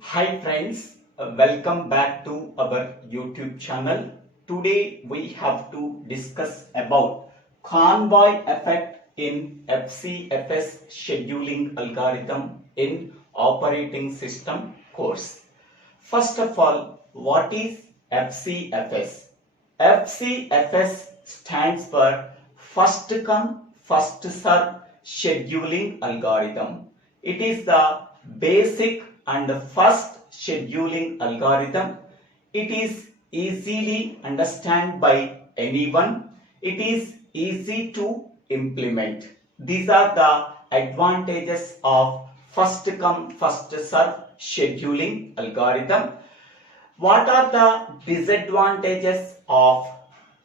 Hi friends, welcome back to our YouTube channel. Today we have to discuss about convoy effect in FCFS scheduling algorithm in operating system course. First of all, what is FCFS? FCFS stands for first come first serve scheduling algorithm. It is the basic and first scheduling algorithm. It is easily understood by anyone. It is easy to implement. These are the advantages of first come first serve scheduling algorithm. What are the disadvantages of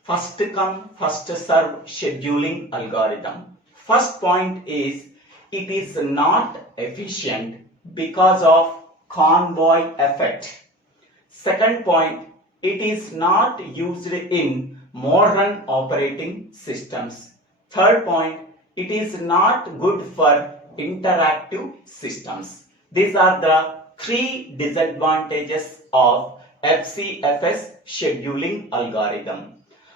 first come first serve scheduling algorithm? First point is it is not efficient because of convoy effect. Second point, it is not used in modern operating systems. Third point, it is not good for interactive systems. These are the three disadvantages of FCFS scheduling algorithm.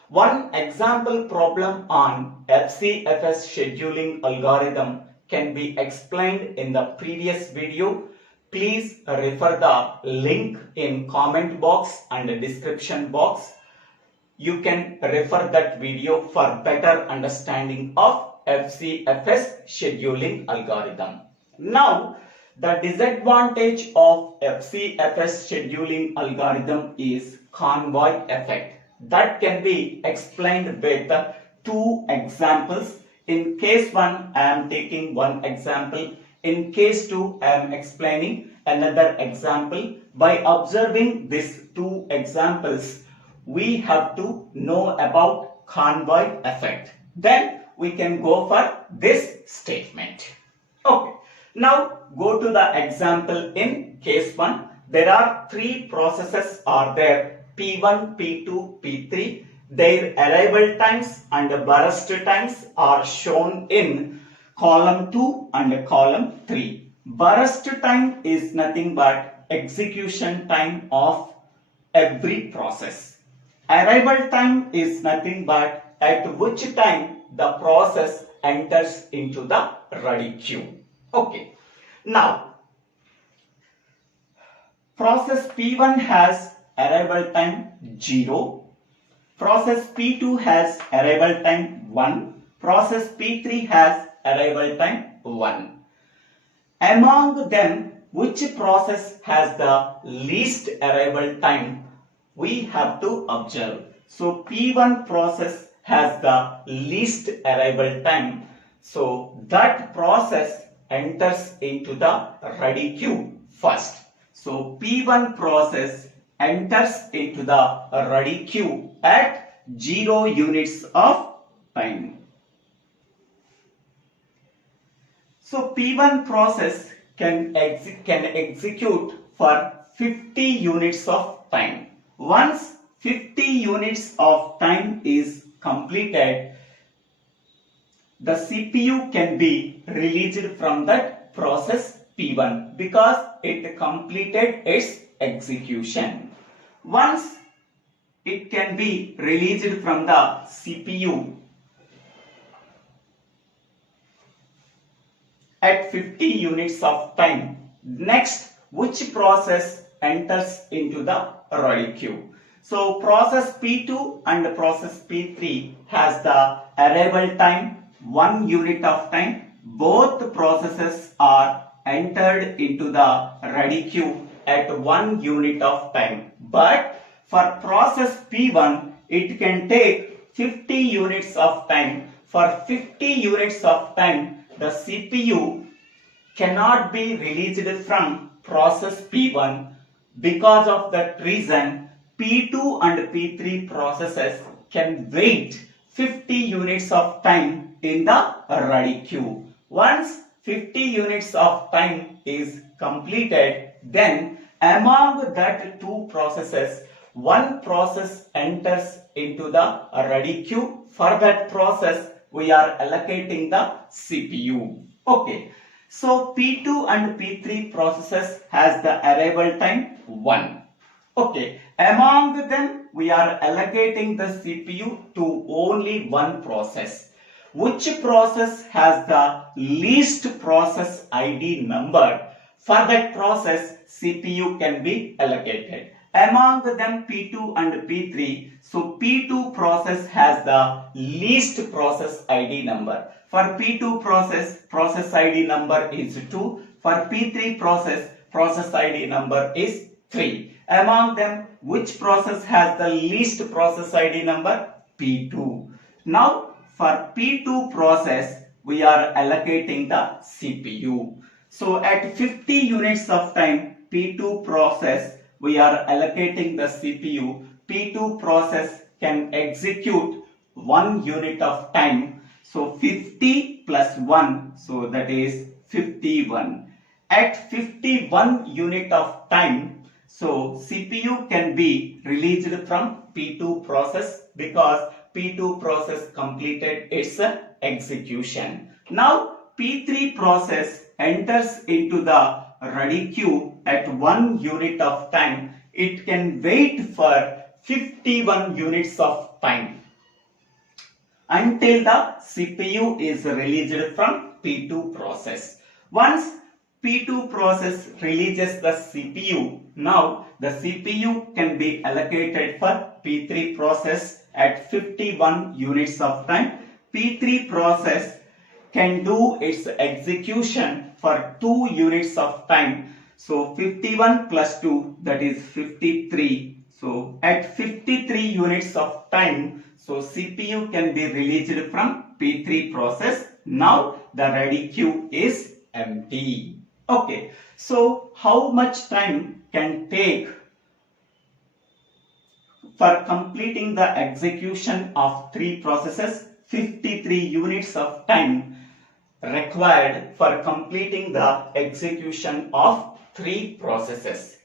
One example problem on FCFS scheduling algorithm can be explained in the previous video. Please refer the link in comment box and description box. You can refer that video for better understanding of FCFS scheduling algorithm. Now, the disadvantage of FCFS scheduling algorithm is convoy effect. That can be explained with two examples. In case 1, I am taking one example. In case 2, I am explaining another example. By observing these two examples, we have to know about convoy effect. Then we can go for this statement. Okay. Now go to the example in case 1. There are three processes are there, P1, P2, P3. Their arrival times and burst times are shown in column 2 and column 3. Burst time is nothing but execution time of every process. Arrival time is nothing but at which time the process enters into the ready queue. Okay. Now, process P1 has arrival time 0. Process P2 has arrival time 1. Process P3 has arrival time 1. Among them, which process has the least arrival time? We have to observe. So, P1 process has the least arrival time. So, that process enters into the ready queue first. So, P1 process enters into the ready queue at 0 units of time. So, P1 process can execute for 50 units of time. Once 50 units of time is completed, the CPU can be released from that process P1 because it completed its execution. Once it can be released from the CPU at 50 units of time, next which process enters into the ready queue? So process P2 and process P3 has the arrival time 1 unit of time. Both processes are entered into the ready queue at 1 unit of time. But for process P1, it can take 50 units of time. For 50 units of time, the CPU cannot be released from process P1. Because of that reason, P2 and P3 processes can wait 50 units of time in the ready queue. Once 50 units of time is completed, then among that two processes, one process enters into the ready queue. For that process, we are allocating the CPU. Okay. So P2 and P3 processes has the arrival time 1. Okay, among them we are allocating the CPU to only one process. Which process has the least process ID number? For that process, CPU can be allocated. Among them P2 and P3, so P2 process has the least process ID number. For P2 process ID number is 2. For P3 process ID number is 3. Among them, which process has the least process ID number? P2. Now, for P2 process, we are allocating the CPU. So, at 50 units of time, P2 process, we are allocating the CPU. P2 process can execute 1 unit of time. So, 50 plus 1, so that is 51. At 51 unit of time, so CPU can be released from P2 process because P2 process completed its execution. Now P3 process enters into the ready queue at 1 unit of time. It can wait for 51 units of time until the CPU is released from P2 process. Once P2 process releases the CPU, now the CPU can be allocated for P3 process at 51 units of time. P3 process can do its execution for 2 units of time. So 51 plus 2, that is 53. So at 53 units of time, so CPU can be released from P3 process. Now the ready queue is empty. Okay, so how much time can take for completing the execution of 3 processes? 53 units of time required for completing the execution of 3 processes.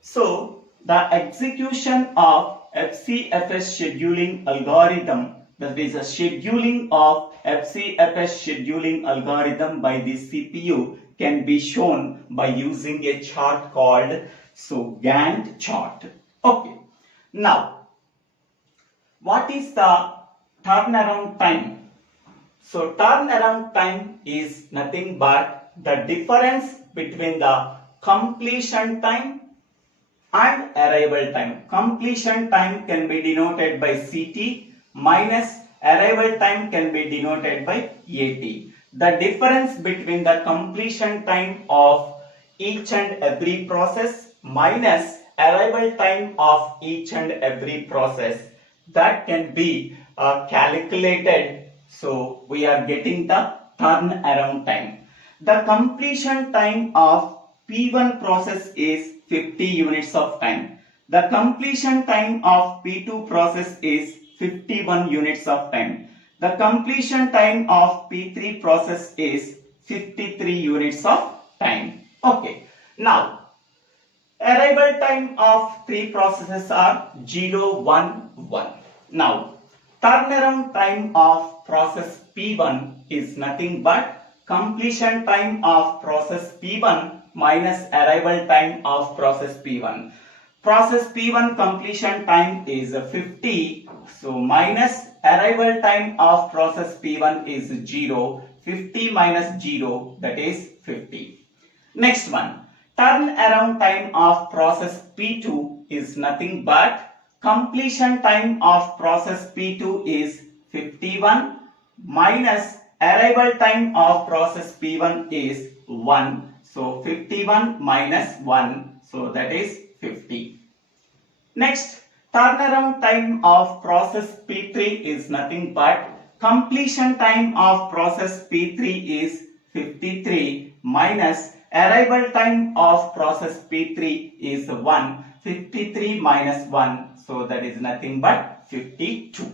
So the execution of FCFS scheduling algorithm, that is a scheduling of FCFS scheduling algorithm by the CPU, can be shown by using a chart called Gantt chart. Okay. Now, what is the turnaround time? So turnaround time is nothing but the difference between the completion time and arrival time. Completion time can be denoted by CT minus arrival time can be denoted by AT. The difference between the completion time of each and every process minus arrival time of each and every process, that can be calculated. So we are getting the turnaround time. The completion time of P1 process is 50 units of time. The completion time of P2 process is 51 units of time. The completion time of P3 process is 53 units of time. Okay. Now, arrival time of 3 processes are 0, 1, 1. Now, turnaround time of process P1 is nothing but completion time of process P1 minus arrival time of process P1. Process P1 completion time is 50, so minus arrival time of process P1 is 0. 50 minus 0, that is 50. Next one, turnaround time of process P2 is nothing but completion time of process P2 is 51 minus arrival time of process P1 is 1. So 51 minus 1, so that is 50. Next, turnaround time of process P3 is nothing but completion time of process P3 is 53 minus arrival time of process P3 is 1. 53 minus 1, so that is nothing but 52.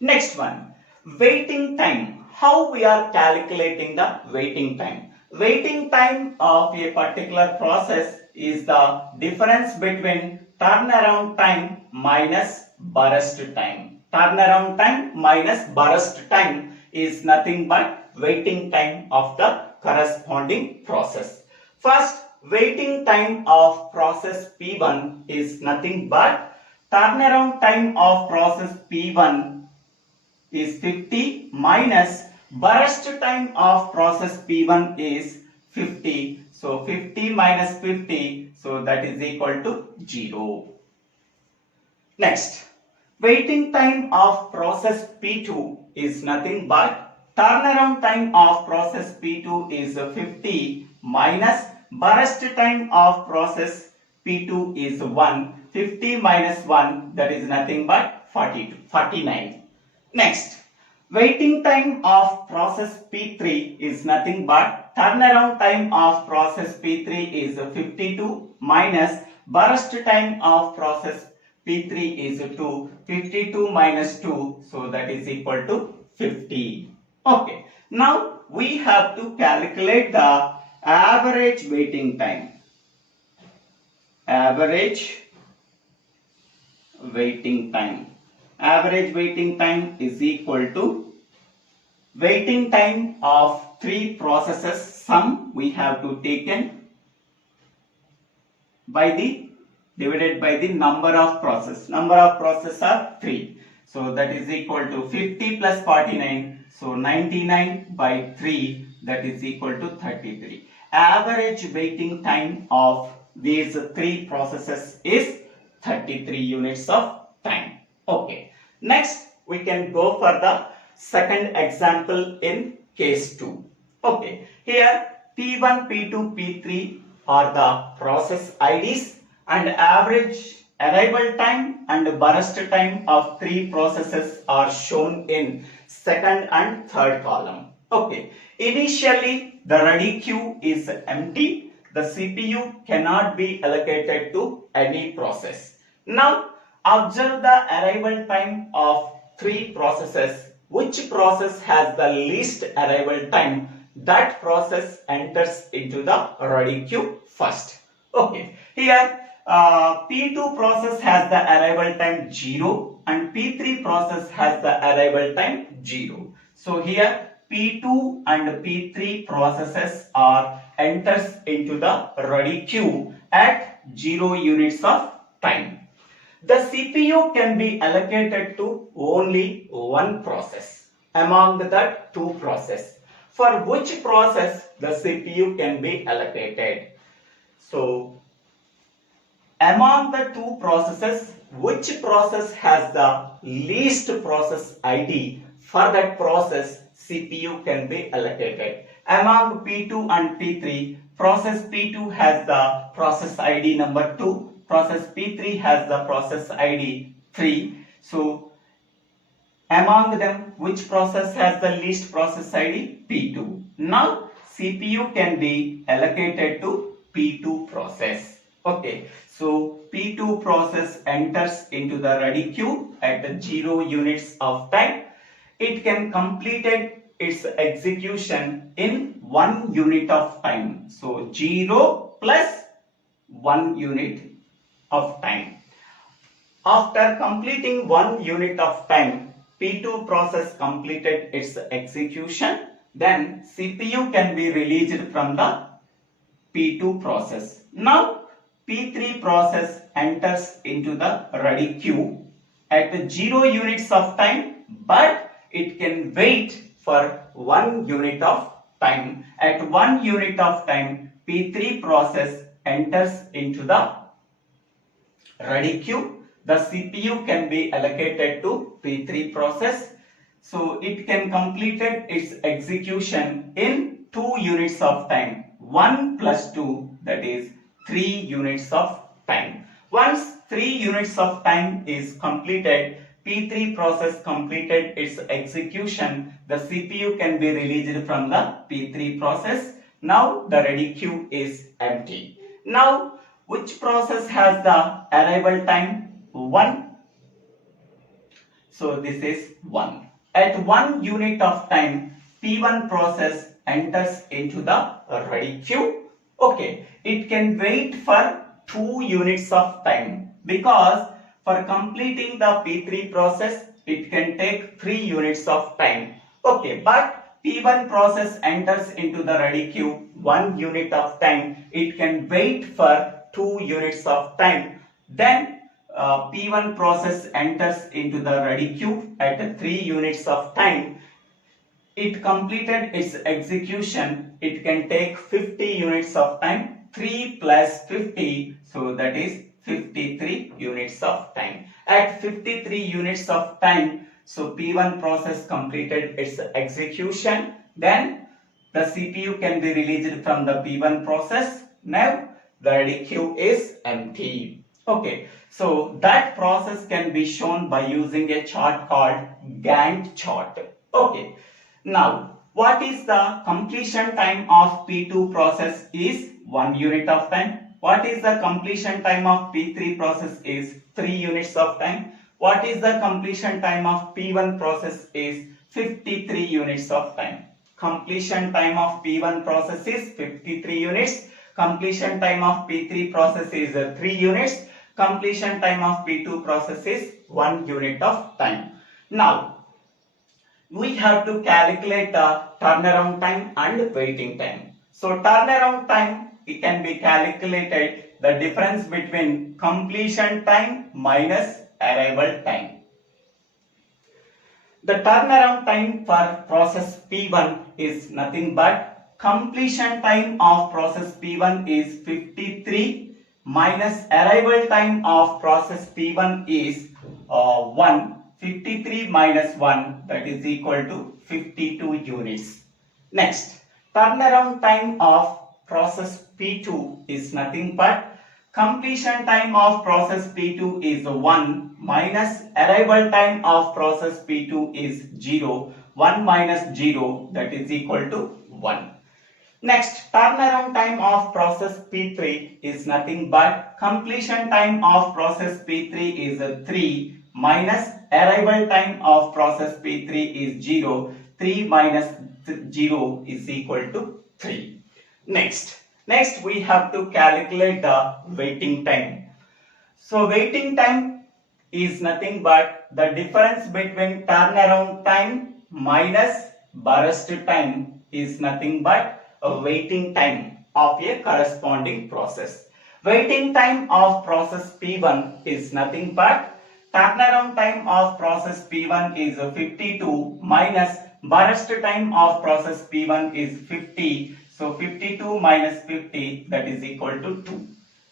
Next one, waiting time. How we are calculating the waiting time? Waiting time of a particular process is the difference between turnaround time minus burst time. Turnaround time minus burst time is nothing but waiting time of the corresponding process. First, waiting time of process P1 is nothing but turnaround time of process P1 is 50 minus burst time of process P1 is 50. So 50 minus 50, so that is equal to 0. Next, waiting time of process P2 is nothing but turnaround time of process P2 is 50 minus burst time of process P2 is 1. 50 minus 1, that is nothing but 49. Next, waiting time of process P3 is nothing but turnaround time of process P3 is 52 minus burst time of process P3 is 2. 52 minus 2, so that is equal to 50. Okay, now we have to calculate the average waiting time. Average waiting time. Average waiting time is equal to waiting time of 3 processes, sum we have to taken by the divided by the number of process. Number of process are 3. So that is equal to 50 plus 49. So 99 by 3, that is equal to 33. Average waiting time of these 3 processes is 33 units of time. Okay. Next, we can go for the second example in case 2. Okay. Here P1, P2, P3 are the process IDs, and average arrival time and burst time of 3 processes are shown in second and third column. Okay. Initially, the ready queue is empty. The CPU cannot be allocated to any process. Now, observe the arrival time of 3 processes. Which process has the least arrival time? That process enters into the ready queue first. Okay. Here, P2 process has the arrival time 0 and P3 process has the arrival time 0. So here P2 and P3 processes are enters into the ready queue at 0 units of time. The CPU can be allocated to only one process among the 2 processes. For which process the CPU can be allocated? So among the 2 processes, which process has the least process ID? For that process, CPU can be allocated. Among P2 and P3, process P2 has the process ID number 2. Process P3 has the process ID 3. So, among them, which process has the least process ID? P2. Now, CPU can be allocated to P2 process. Okay, so P2 process enters into the ready queue at 0 units of time. It can complete its execution in 1 unit of time. So 0 plus 1 unit of time. After completing 1 unit of time, P2 process completed its execution. Then CPU can be released from the P2 process. Now P3 process enters into the ready queue at 0 units of time, but it can wait for 1 unit of time. At 1 unit of time, P3 process enters into the ready queue. The CPU can be allocated to P3 process. So it can complete its execution in 2 units of time. 1 plus 2, that is 3 units of time. Once 3 units of time is completed, P3 process completed its execution, the CPU can be released from the P3 process. Now the ready queue is empty. Now which process has the arrival time? 1. So this is 1. At 1 unit of time, P1 process enters into the ready queue. Okay, it can wait for 2 units of time because for completing the P3 process, it can take 3 units of time. Okay, but P1 process enters into the ready queue 1 unit of time, it can wait for 2 units of time. Then P1 process enters into the ready queue at 3 units of time. It completed its execution. It can take 50 units of time. 3 plus 50, so that is 53 units of time. At 53 units of time, so P1 process completed its execution. Then the CPU can be released from the P1 process. Now the ready queue is empty. Okay, so that process can be shown by using a chart called Gantt chart. Okay, now what is the completion time of P2 process is 1 unit of time. What is the completion time of P3 process is 3 units of time. What is the completion time of P1 process is 53 units of time. Completion time of P1 process is 53 units. Completion time of P3 process is 3 units. Completion time of P2 process is 1 unit of time. Now, we have to calculate the turnaround time and waiting time. So, turnaround time, it can be calculated the difference between completion time minus arrival time. The turnaround time for process P1 is nothing but completion time of process P1 is 53 minus arrival time of process P1 is 1. 53 minus 1, that is equal to 52 units. Next, turnaround time of process P2 is nothing but completion time of process P2 is 1 minus arrival time of process P2 is 0. 1 minus 0, that is equal to 1. Next, turnaround time of process P3 is nothing but completion time of process P3 is 3 minus arrival time of process P3 is 0. 3 minus 0 is equal to 3. Next we have to calculate the waiting time. So waiting time is nothing but the difference between turnaround time minus burst time is nothing but a waiting time of a corresponding process. Waiting time of process P1 is nothing but turnaround time of process P1 is 52 minus burst time of process P1 is 50. So 52 minus 50, that is equal to 2.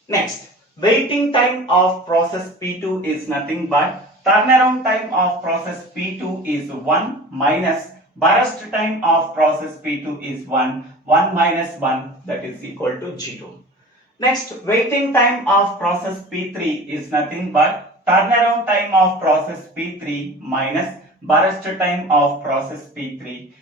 Next, waiting time of process P2 is nothing but turnaround time of process P2 is 1 minus burst time of process P2 is 1. 1 minus 1, that is equal to 0. Next, waiting time of process P3 is nothing but turnaround time of process P3 minus burst time of process P3.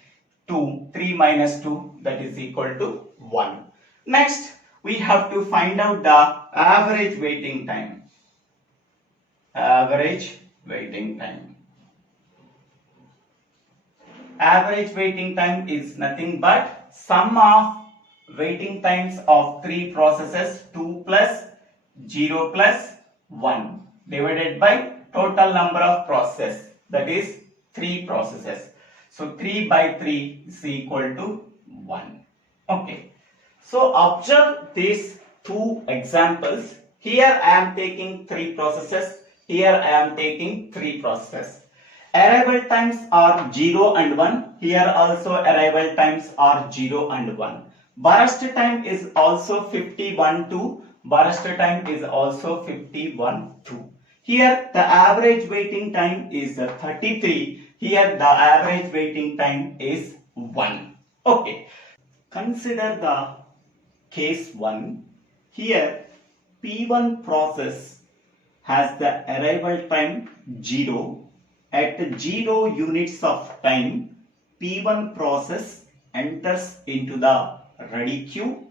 2, 3 minus 2, that is equal to 1. Next, we have to find out the average waiting time. Average waiting time. Average waiting time is nothing but sum of waiting times of 3 processes, 2 plus 0 plus 1 divided by total number of processes, that is 3 processes. So 3 by 3 is equal to 1. Okay. So observe these two examples. Here I am taking 3 processes. Here I am taking 3 processes. Arrival times are 0 and 1. Here also arrival times are 0 and 1. Burst time is also 51 2. Burst time is also 51 2. Here the average waiting time is 33. Here the average waiting time is 1. Okay. Consider the case 1. Here P1 process has the arrival time 0. At 0 units of time, P1 process enters into the ready queue.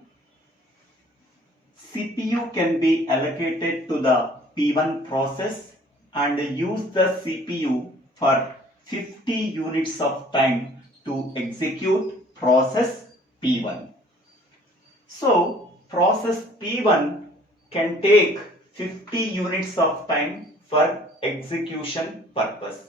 CPU can be allocated to the P1 process and use the CPU for 50 units of time to execute process P1. So, process P1 can take 50 units of time for execution purpose.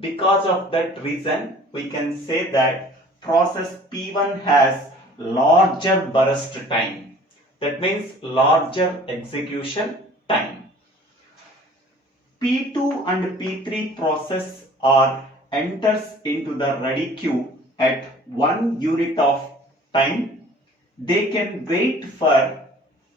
Because of that reason, we can say that process P1 has larger burst time. That means larger execution time. P2 and P3 process are enters into the ready queue at 1 unit of time. They can wait for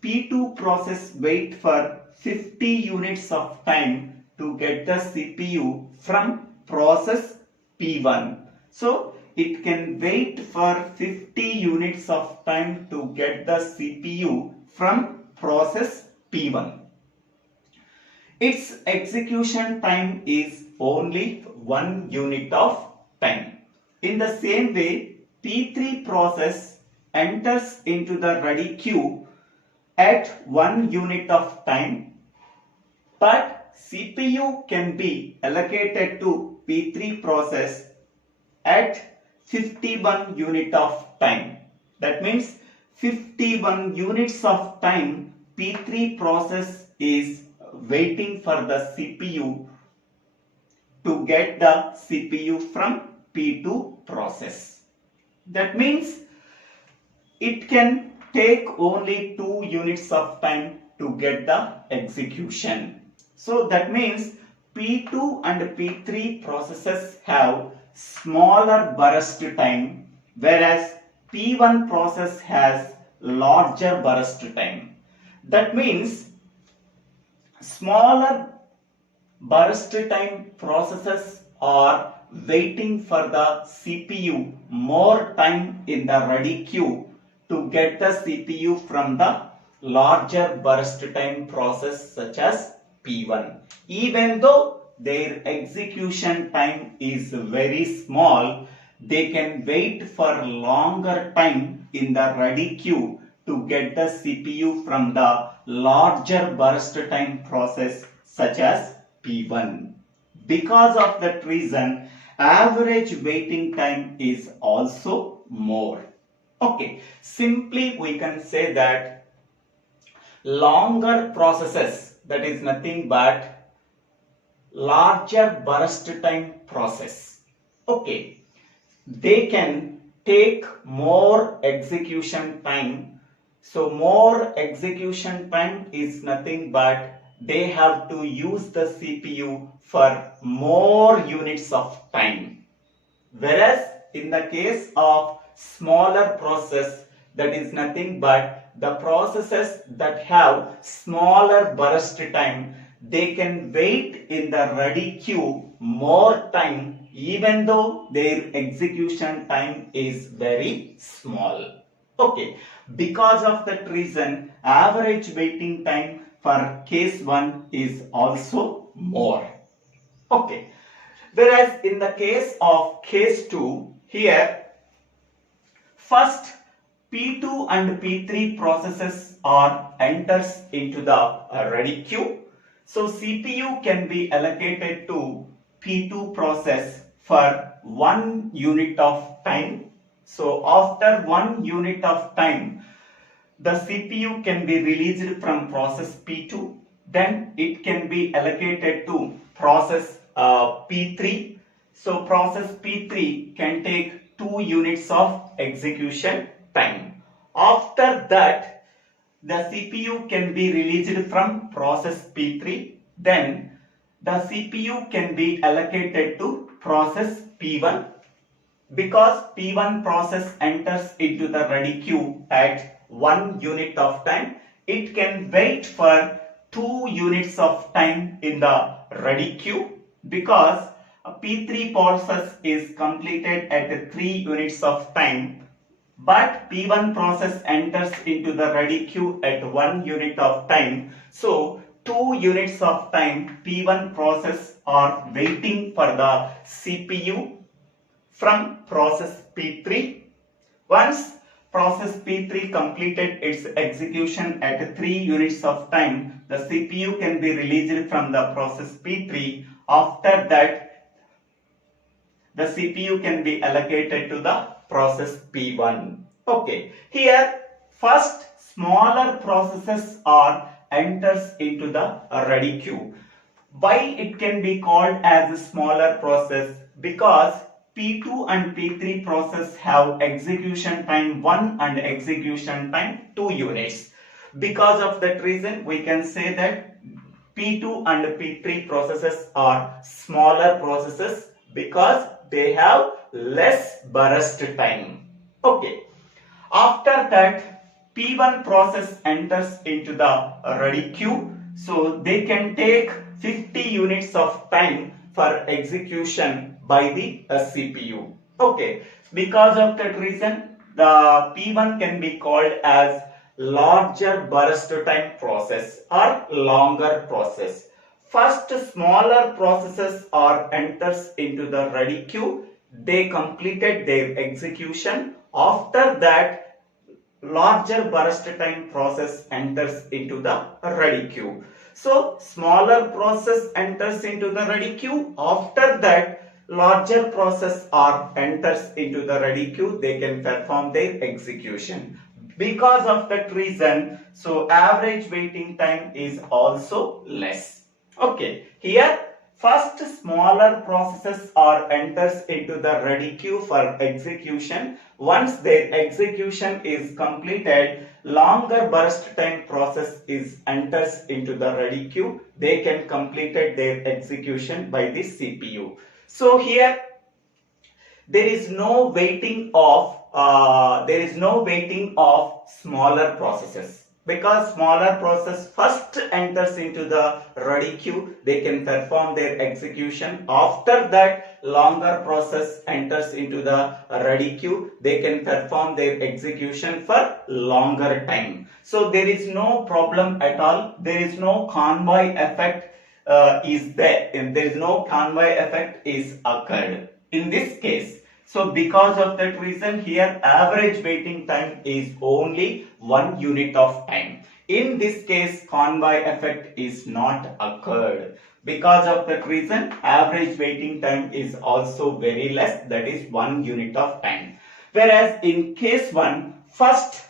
P2 process wait for 50 units of time to get the CPU from process P1. So it can wait for 50 units of time to get the CPU from process P1. Its execution time is only 1 unit of time. In the same way, P3 process enters into the ready queue at 1 unit of time, but CPU can be allocated to P3 process at 51 unit of time. That means 51 units of time P3 process is waiting for the CPU to get the CPU from P2 process. That means it can take only 2 units of time to get the execution. So that means P2 and P3 processes have smaller burst time, whereas P1 process has larger burst time. That means smaller burst time processes are waiting for the CPU more time in the ready queue to get the CPU from the larger burst time process such as P1. Even though their execution time is very small, they can wait for longer time in the ready queue to get the CPU from the larger burst time process such as P1. Because of that reason, average waiting time is also more. Okay, simply we can say that longer processes, that is nothing but larger burst time process. Okay, they can take more execution time. So more execution time is nothing but they have to use the CPU for more units of time. Whereas in the case of smaller process, that is nothing but the processes that have smaller burst time, they can wait in the ready queue more time even though their execution time is very small. Okay, because of that reason, average waiting time for case 1 is also more. Okay, whereas in the case of case 2, here first P2 and P3 processes are enters into the ready queue. So CPU can be allocated to P2 process for 1 unit of time. So after 1 unit of time, the CPU can be released from process P2. Then it can be allocated to process P3. So process P3 can take 2 units of execution time. After that, the CPU can be released from process P3. Then the CPU can be allocated to process P1. Because P1 process enters into the ready queue at 1 unit of time, it can wait for 2 units of time in the ready queue, because P3 process is completed at 3 units of time, but P1 process enters into the ready queue at 1 unit of time. So 2 units of time P1 process are waiting for the CPU from process P3. Once process P3 completed its execution at 3 units of time, the CPU can be released from the process P3. After that, the CPU can be allocated to the process P1. Okay, here first smaller processes are enters into the ready queue. Why it can be called as a smaller process? Because P2 and P3 process have execution time 1 and execution time 2 units. Because of that reason, we can say that P2 and P3 processes are smaller processes because they have less burst time. Okay. After that, P1 process enters into the ready queue. So they can take 50 units of time for execution by the CPU. Okay. Because of that reason, the P1 can be called as larger burst time process or longer process. First, smaller processes are enters into the ready queue. They completed their execution. After that, larger burst time process enters into the ready queue. So, smaller process enters into the ready queue. After that, larger process enters into the ready queue. They can perform their execution. Because of that reason, so average waiting time is also less. Okay, here first smaller processes enters into the ready queue for execution. Once their execution is completed, longer burst time process enters into the ready queue. They can completed their execution by the CPU. So here there is no waiting of smaller processes, because smaller process first enters into the ready queue. They can perform their execution. After that, longer process enters into the ready queue. They can perform their execution for longer time. So there is no problem at all. There is no convoy effect there is no convoy effect is occurred in this case. So because of that reason, here average waiting time is only 1 unit of time. In this case, convoy effect is not occurred. Because of that reason, average waiting time is also very less, that is 1 unit of time. Whereas in case 1, first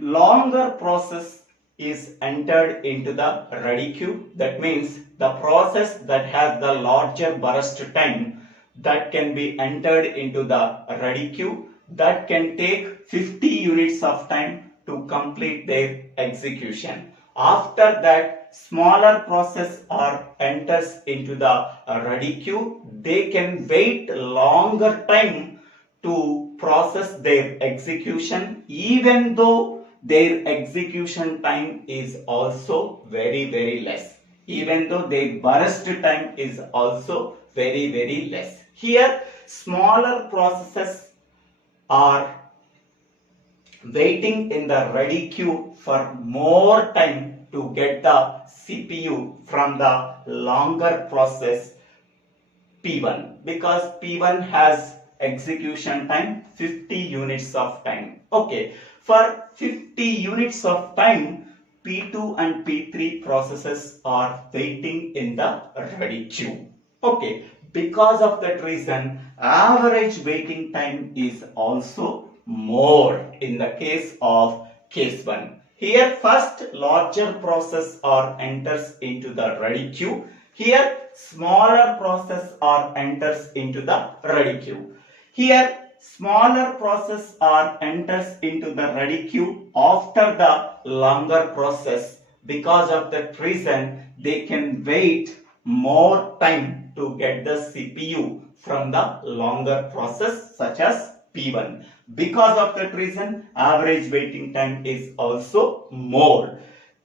longer process is entered into the ready queue. That means the process that has the larger burst time that can be entered into the ready queue, that can take 50 units of time to complete their execution. After that, smaller process enters into the ready queue. They can wait longer time to process their execution, even though their execution time is also very less, even though their burst time is also very less. Here, smaller processes are waiting in the ready queue for more time to get the CPU from the longer process P1, because P1 has execution time 50 units of time. Okay, for 50 units of time, P2 and P3 processes are waiting in the ready queue. Okay, because of that reason, average waiting time is also more in the case of case 1. Here first larger process enters into the ready queue. Here smaller process enters into the ready queue. Here smaller process enters into the ready queue after the longer process. Because of that reason, they can wait more time to get the CPU from the longer process such as P1. Because of that reason, average waiting time is also more.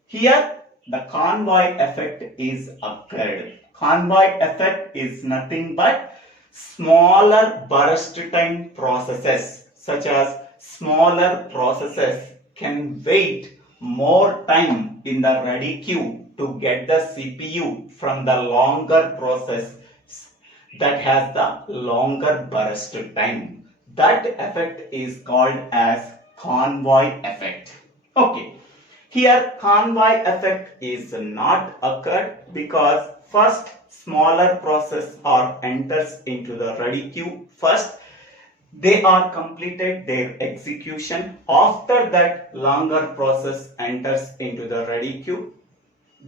Here the convoy effect is occurred. Convoy effect is nothing but smaller burst time processes, such as smaller processes can wait more time in the ready queue to get the CPU from the longer process that has the longer burst time. That effect is called as convoy effect. Okay, here convoy effect is not occurred because first smaller process enters into the ready queue. First they are completed their execution. After that, longer process enters into the ready queue.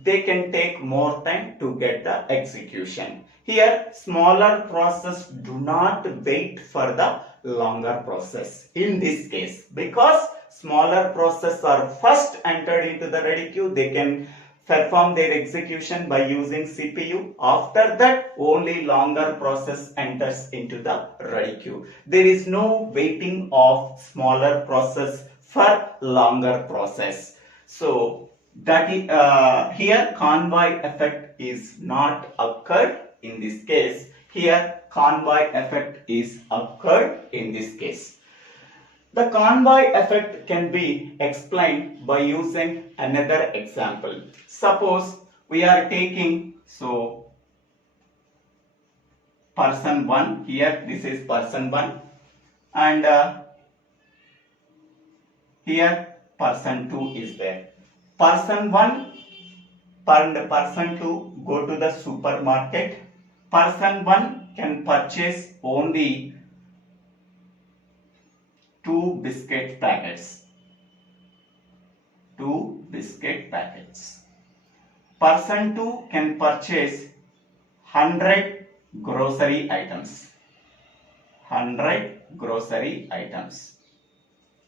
they can take more time to get the execution. Here, smaller process do not wait for the longer process in this case, because smaller process are first entered into the ready queue. They can perform their execution by using CPU. After that, only longer process enters into the ready queue. There is no waiting of smaller process for longer process. So that is, here convoy effect is not occurred in this case. Here convoy effect is occurred in this case. The convoy effect can be explained by using another example. Suppose we are taking, so person 1, here this is person 1, and here person 2 is there. Person 1 and person 2 go to the supermarket. Person 1 can purchase only 2 biscuit packets. 2 biscuit packets. Person 2 can purchase 100 grocery items. 100 grocery items.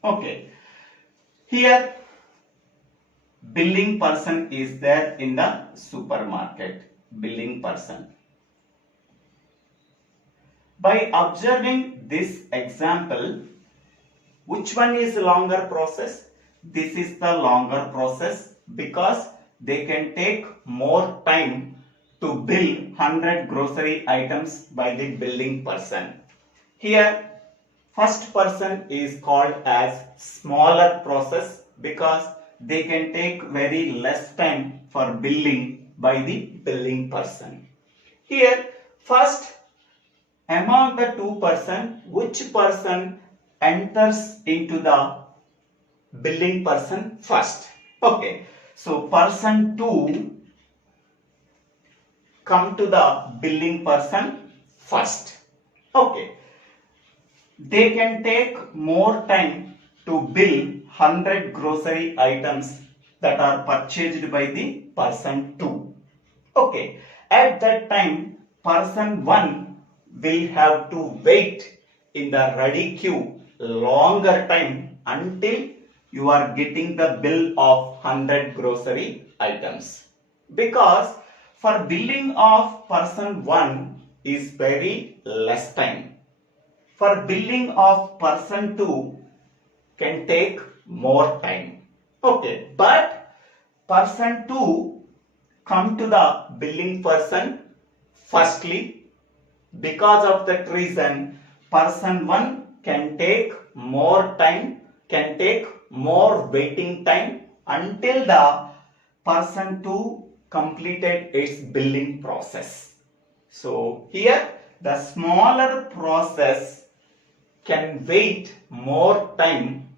Okay. Here billing person is there in the supermarket. Billing person. By observing this example, which one is longer process? This is the longer process because they can take more time to bill 100 grocery items by the billing person. Here, first person is called as smaller process because they can take very less time for billing by the billing person. Here, first among the two person, which person enters into the billing person first? Okay, so person 2 come to the billing person first. Okay, they can take more time to bill 100 grocery items that are purchased by the person 2. Okay, at that time person 1 will have to wait in the ready queue longer time until you are getting the bill of 100 grocery items, because for billing of person 1 is very less time. For billing of person 2 can take more time. Okay, but person 2 come to the billing person firstly. Because of that reason, person 1 can take more time, can take more waiting time until the person 2 completed its billing process. So here the smaller process can wait more time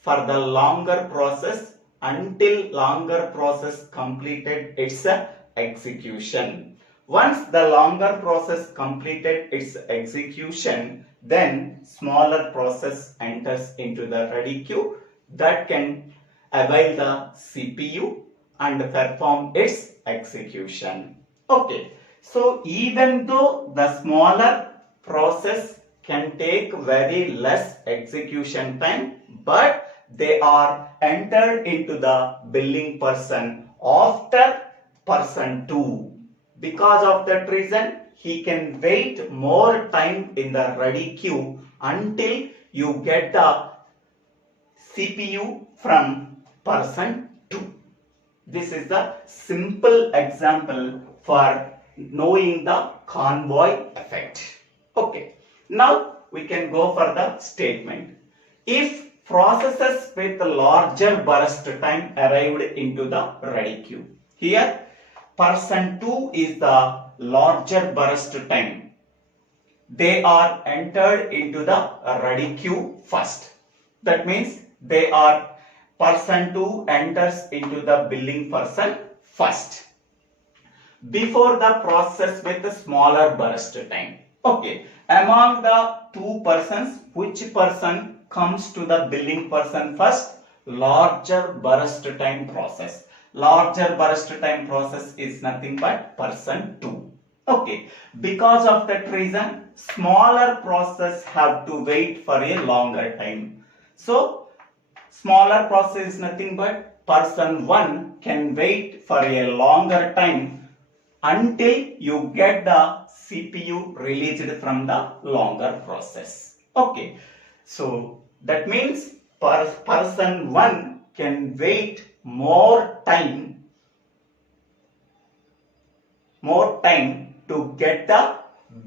for the longer process until longer process completed its execution. Once the longer process completed its execution, then smaller process enters into the ready queue that can avail the CPU and perform its execution. Okay, so even though the smaller process can take very less execution time, but they are entered into the billing person after person 2. Because of that reason, he can wait more time in the ready queue until you get the CPU from person 2. This is the simple example for knowing the convoy effect. Okay, now we can go for the statement. If processes with larger burst time arrived into the ready queue. Here, person 2 is the larger burst time. They are entered into the ready queue first. That means they are person 2 enters into the billing person first before the process with the smaller burst time. Okay, among the two persons, which person comes to the billing person first? Larger burst time process. Larger burst time process is nothing but person 2. Okay, because of that reason, smaller process have to wait for a longer time. So, smaller process is nothing but person 1 can wait for a longer time until you get the CPU released from the longer process. Okay, so that means person 1 can wait more time to get the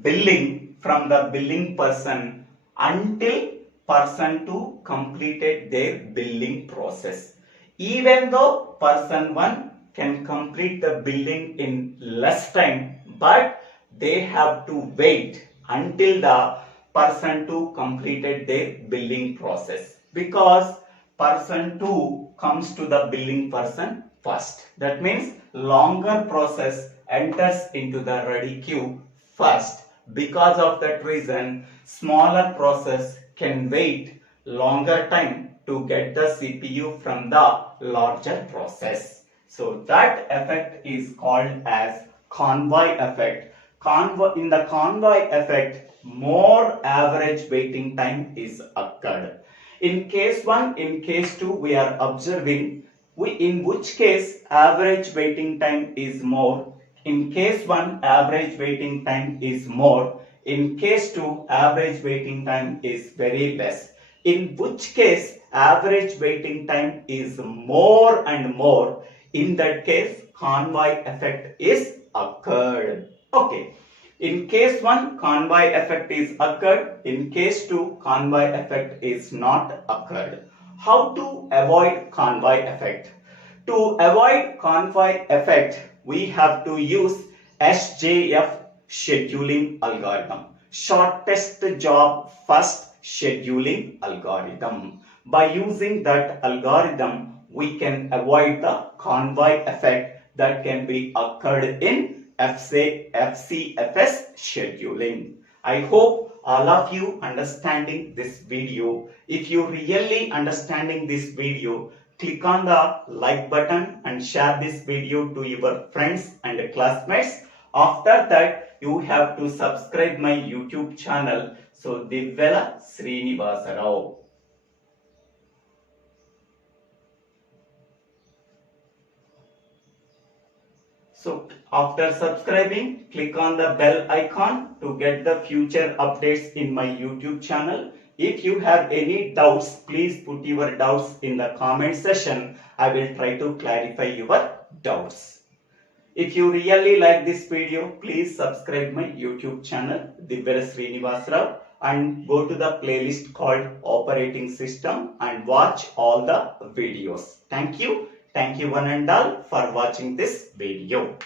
billing from the billing person until person 2 completed their billing process. Even though person 1 can complete the billing in less time, but they have to wait until the person 2 completed their billing process, because person 2 comes to the billing person first. That means longer process enters into the ready queue first. Because of that reason, smaller process can wait longer time to get the CPU from the larger process. So that effect is called as convoy effect. In the convoy effect, more average waiting time is occurred. In case 1, in case 2, we are observing in which case average waiting time is more. In case 1, average waiting time is more. In case 2, average waiting time is very less. In which case average waiting time is more and more, in that case convoy effect is occurred. Okay. In case 1, convoy effect is occurred. In case 2, convoy effect is not occurred. How to avoid convoy effect? To avoid convoy effect, we have to use SJF scheduling algorithm. Shortest job first scheduling algorithm. By using that algorithm, we can avoid the convoy effect that can be occurred in FCFS scheduling. I hope all of you understanding this video. If you really understanding this video, click on the like button and share this video to your friends and classmates. After that, you have to subscribe my YouTube channel. So DIVVELA SRINIVASA. So after subscribing, click on the bell icon to get the future updates in my YouTube channel. If you have any doubts, please put your doubts in the comment section. I will try to clarify your doubts. If you really like this video, please subscribe my YouTube channel, DIVVELA SRINIVASA, and go to the playlist called Operating System and watch all the videos. Thank you. Thank you one and all for watching this video.